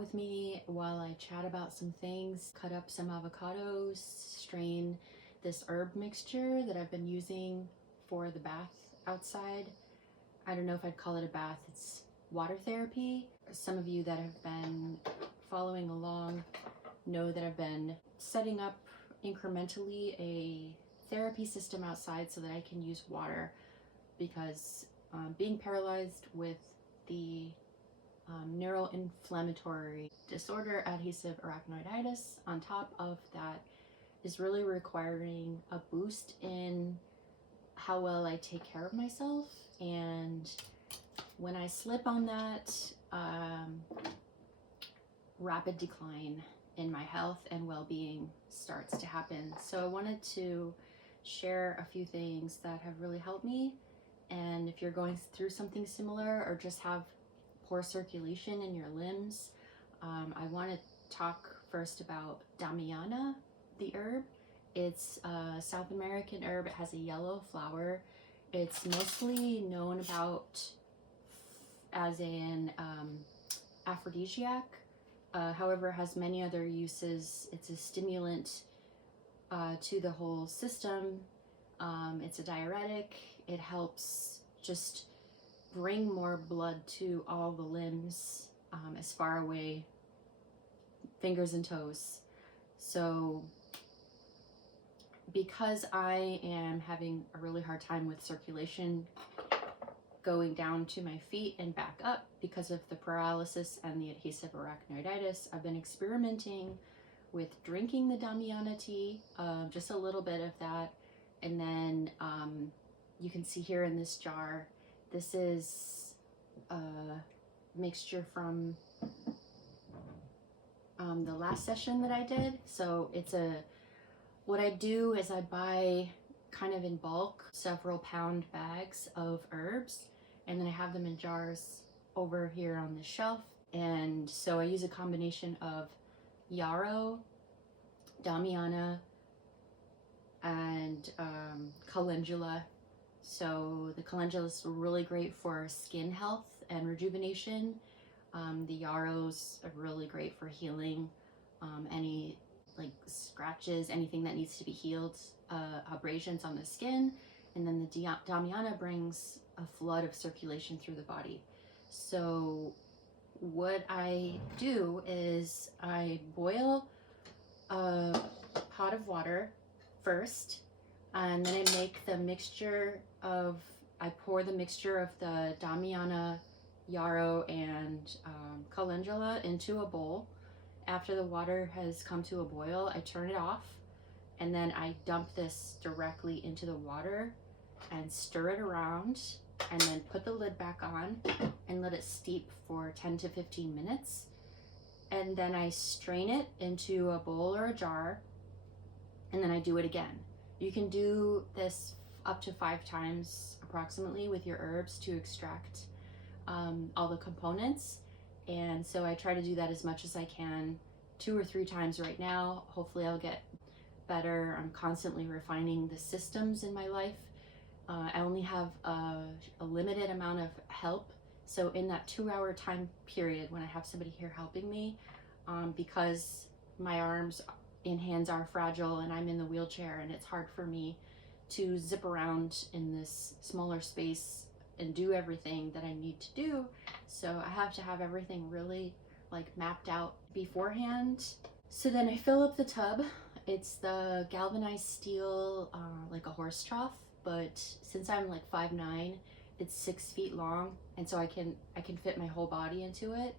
with me while I chat about some things, cut up some avocados, strain this herb mixture that I've been using for the bath outside. I don't know if I'd call it a bath, it's water therapy. Some of you that have been following along know that I've been setting up incrementally a therapy system outside so that I can use water, because being paralyzed with the neuroinflammatory disorder, adhesive arachnoiditis, on top of that, is really requiring a boost in how well I take care of myself. And when I slip on that, rapid decline in my health and well-being starts to happen. So I wanted to share a few things that have really helped me. And if you're going through something similar or just have poor circulation in your limbs, I want to talk first about Damiana, the herb. It's a South American herb. It has a yellow flower. It's mostly known about as an aphrodisiac. However, it has many other uses. It's a stimulant to the whole system. It's a diuretic. It helps just bring more blood to all the limbs, as far away, fingers and toes. So because I am having a really hard time with circulation going down to my feet and back up because of the paralysis and the adhesive arachnoiditis, I've been experimenting with drinking the Damiana tea, just a little bit of that. And then you can see here in this jar, this is a mixture from the last session that I did. So what I do is I buy kind of in bulk several pound bags of herbs, and then I have them in jars over here on the shelf. And so I use a combination of yarrow, Damiana, and calendula. So the calendula is really great for skin health and rejuvenation. The yarrows are really great for healing any like scratches, anything that needs to be healed, abrasions on the skin. And then the Damiana brings a flood of circulation through the body. So what I do is I boil a pot of water first, and then I make the mixture of, I pour the mixture of the Damiana, yarrow, and calendula into a bowl. After the water has come to a boil, I turn it off, and then I dump this directly into the water and stir it around, and then put the lid back on and let it steep for 10 to 15 minutes. And then I strain it into a bowl or a jar, and then I do it again. You can do this up to 5 times approximately with your herbs to extract all the components. And so I try to do that as much as I can, 2 or 3 times right now. Hopefully I'll get better. I'm constantly refining the systems in my life. I only have a limited amount of help. So in that 2-hour time period when I have somebody here helping me, because my arms and hands are fragile and I'm in the wheelchair and it's hard for me to zip around in this smaller space and do everything that I need to do. So I have to have everything really like mapped out beforehand. So then I fill up the tub. It's the galvanized steel, like a horse trough, but since I'm like 5'9", it's 6 feet long, and so I can fit my whole body into it.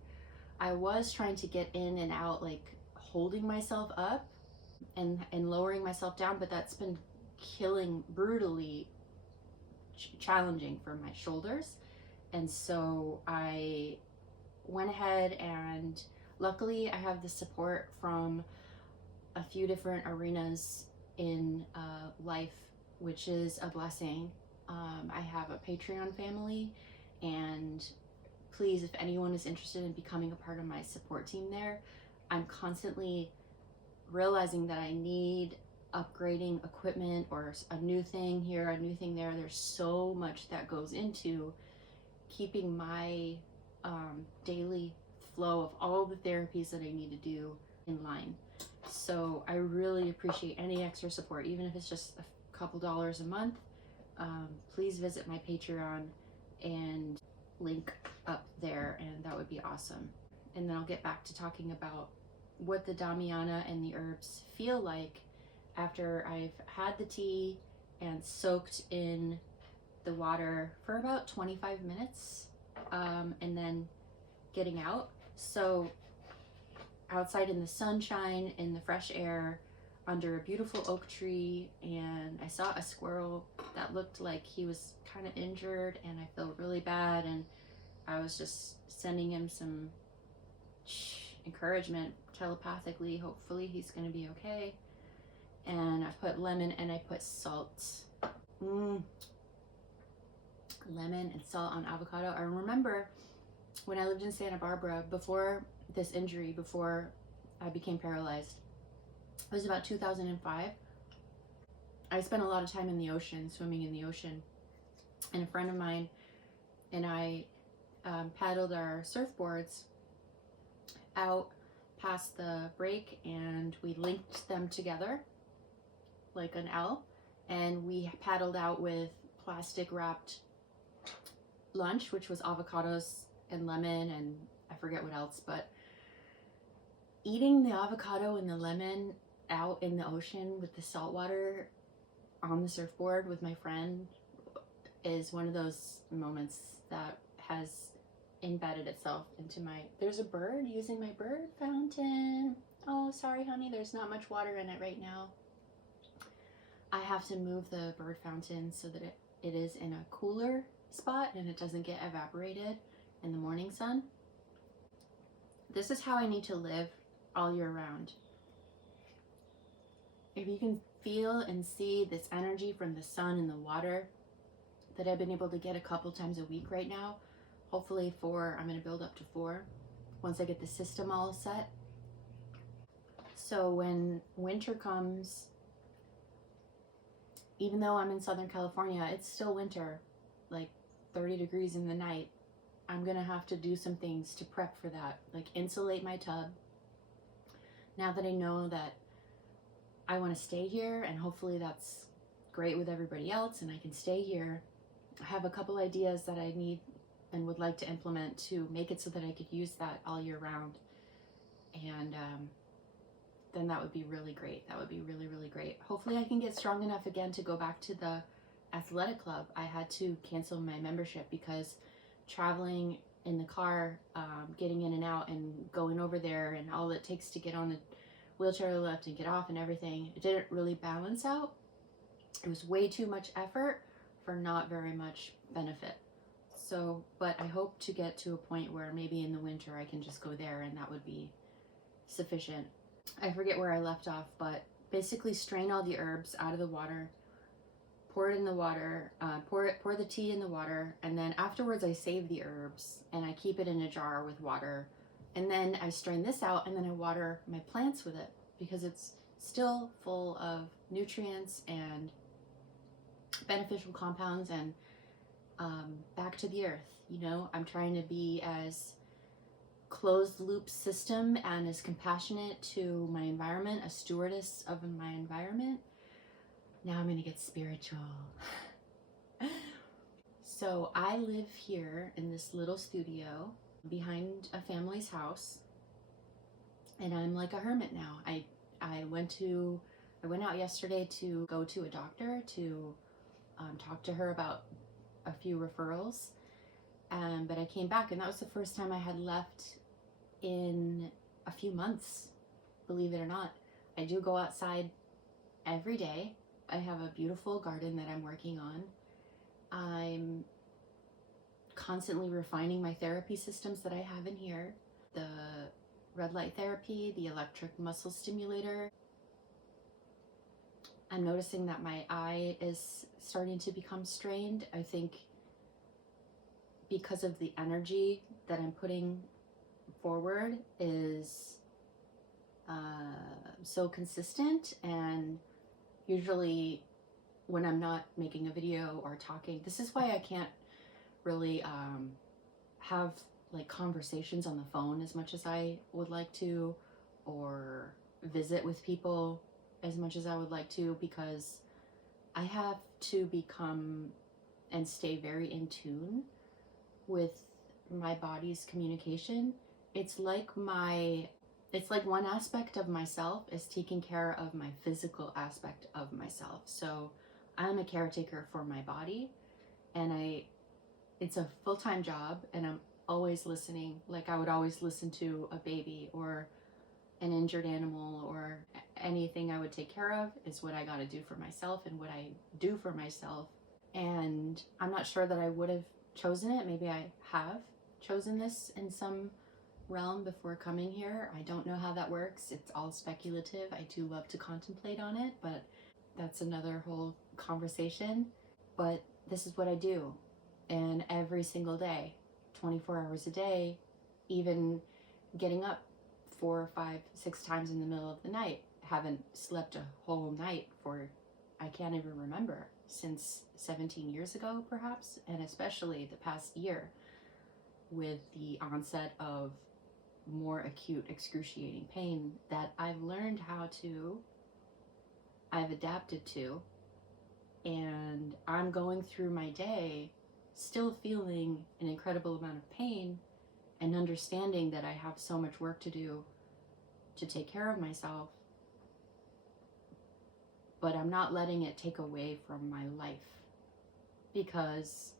I was trying to get in and out, like holding myself up and lowering myself down, but that's been brutally challenging for my shoulders. And so I went ahead, and luckily I have the support from a few different arenas in life, which is a blessing. I have a Patreon family, and please, if anyone is interested in becoming a part of my support team there, I'm constantly realizing that I need upgrading equipment or a new thing here, a new thing there. There's so much that goes into keeping my daily flow of all the therapies that I need to do in line. So I really appreciate any extra support, even if it's just a couple dollars a month. Please visit my Patreon and link up there, and that would be awesome. And then I'll get back to talking about what the Damiana and the herbs feel like after I've had the tea and soaked in the water for about 25 minutes, and then getting out. So outside in the sunshine, in the fresh air, under a beautiful oak tree, and I saw a squirrel that looked like he was kind of injured, and I felt really bad, and I was just sending him some encouragement telepathically. Hopefully he's going to be okay. And I put lemon and I put salt. Lemon and salt on avocado. I remember when I lived in Santa Barbara before this injury, before I became paralyzed. It was about 2005. I spent a lot of time in the ocean, swimming in the ocean. And a friend of mine and I paddled our surfboards out past the break, and we linked them together like an L, and we paddled out with plastic wrapped lunch, which was avocados and lemon and I forget what else, but eating the avocado and the lemon out in the ocean with the salt water on the surfboard with my friend is one of those moments that has embedded itself into my... There's a bird using my bird fountain. Oh, sorry, honey, there's not much water in it right now. I have to move the bird fountain so that it is in a cooler spot and it doesn't get evaporated in the morning sun. This is how I need to live all year round. If you can feel and see this energy from the sun and the water that I've been able to get a couple times a week right now, hopefully 4, I'm going to build up to 4 once I get the system all set. So when winter comes, even though I'm in Southern California, it's still winter, like 30 degrees in the night. I'm going to have to do some things to prep for that, like insulate my tub. Now that I know that I want to stay here, and hopefully that's great with everybody else and I can stay here, I have a couple ideas that I need and would like to implement to make it so that I could use that all year round. And then that would be really great. That would be really, really great. Hopefully I can get strong enough again to go back to the athletic club. I had to cancel my membership because traveling in the car, getting in and out and going over there and all it takes to get on the wheelchair lift and get off and everything, it didn't really balance out. It was way too much effort for not very much benefit. So, but I hope to get to a point where maybe in the winter I can just go there and that would be sufficient. I forget where I left off, but basically strain all the herbs out of the water, pour it in the water, pour the tea in the water, and then afterwards I save the herbs and I keep it in a jar with water, and then I strain this out and then I water my plants with it because it's still full of nutrients and beneficial compounds and back to the earth. You know, I'm trying to be as closed loop system and as compassionate to my environment, a stewardess of my environment. Now I'm gonna get spiritual. So I live here in this little studio behind a family's house, and I'm like a hermit now. I went out yesterday to go to a doctor to talk to her about a few referrals, but I came back and that was the first time I had left in a few months, believe it or not. I do go outside every day. I have a beautiful garden that I'm working on. I'm constantly refining my therapy systems that I have in here. The red light therapy, the electric muscle stimulator. I'm noticing that my eye is starting to become strained. I think because of the energy that I'm putting forward is so consistent, and usually when I'm not making a video or talking, this is why I can't really have like conversations on the phone as much as I would like to, or visit with people as much as I would like to, because I have to become and stay very in tune with my body's communication. It's like one aspect of myself is taking care of my physical aspect of myself. So I'm a caretaker for my body, and it's a full-time job, and I'm always listening. Like I would always listen to a baby or an injured animal, or anything I would take care of is what I got to do for myself and what I do for myself. And I'm not sure that I would have chosen it. Maybe I have chosen this in some realm before coming here. I don't know how that works. It's all speculative. I do love to contemplate on it, but that's another whole conversation. But this is what I do. And every single day, 24 hours a day, even getting up 4, 5, 6 times in the middle of the night. Haven't slept a whole night for, I can't even remember, since 17 years ago perhaps, and especially the past year with the onset of more acute excruciating pain that I've adapted to, and I'm going through my day still feeling an incredible amount of pain and understanding that I have so much work to do to take care of myself, but I'm not letting it take away from my life, because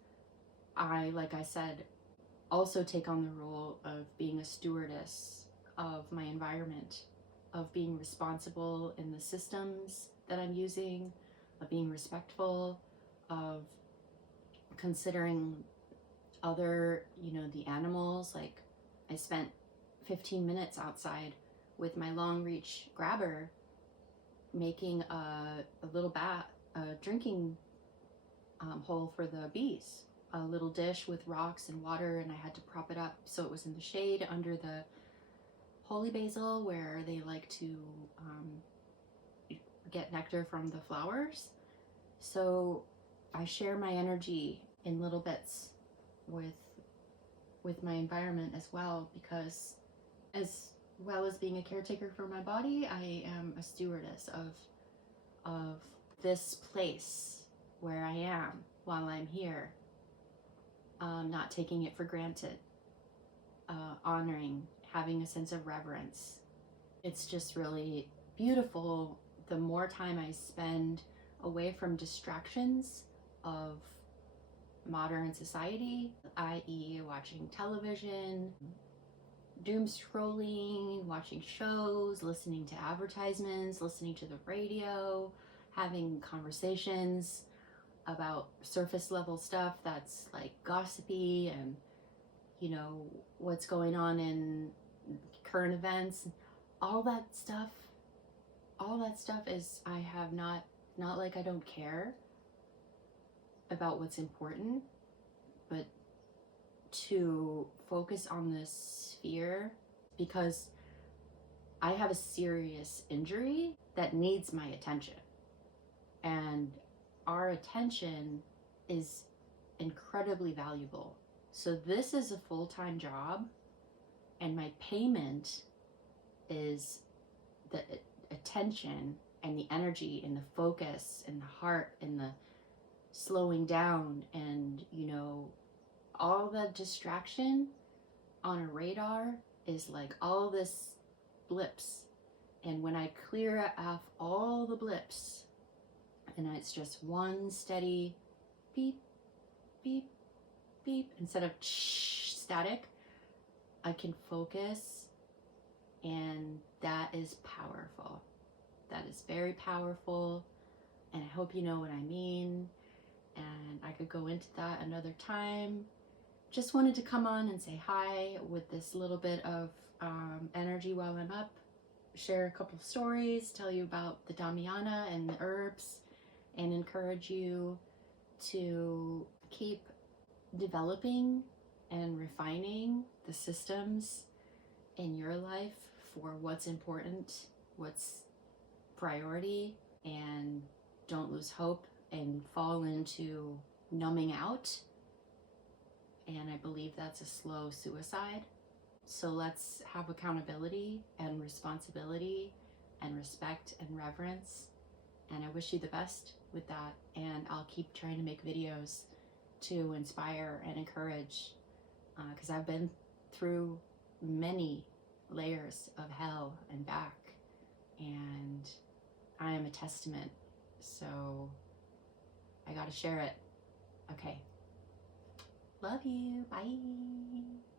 I, like I said, also take on the role of being a stewardess of my environment, of being responsible in the systems that I'm using, of being respectful, of considering other, the animals. Like I spent 15 minutes outside with my long reach grabber making a little drinking hole for the bees, a little dish with rocks and water, and I had to prop it up so it was in the shade under the holy basil where they like to get nectar from the flowers. So I share my energy in little bits with my environment as well, because as well as being a caretaker for my body, I am a stewardess of this place where I am while I'm here, not taking it for granted, honoring, having a sense of reverence. It's just really beautiful the more time I spend away from distractions of modern society, i.e. watching television, doom scrolling, watching shows, listening to advertisements, listening to the radio, having conversations about surface level stuff that's like gossipy and, what's going on in current events. All that stuff is, I have not like I don't care about what's important, but to focus on this sphere, because I have a serious injury that needs my attention, and our attention is incredibly valuable. So this is a full-time job, and my payment is the attention and the energy and the focus and the heart and the slowing down and, all the distraction on a radar is like all this blips. And when I clear off all the blips and it's just one steady beep, beep, beep, instead of static, I can focus, and that is powerful. That is very powerful, and I hope you know what I mean, and I could go into that another time. Just wanted to come on and say hi with this little bit of energy while I'm up, share a couple of stories, tell you about the Damiana and the herbs, and encourage you to keep developing and refining the systems in your life for what's important, what's priority, and don't lose hope and fall into numbing out and I believe that's a slow suicide. So let's have accountability and responsibility and respect and reverence. And I wish you the best with that. And I'll keep trying to make videos to inspire and encourage, because I've been through many layers of hell and back, and I am a testament. So I gotta share it. Okay. Love you. Bye.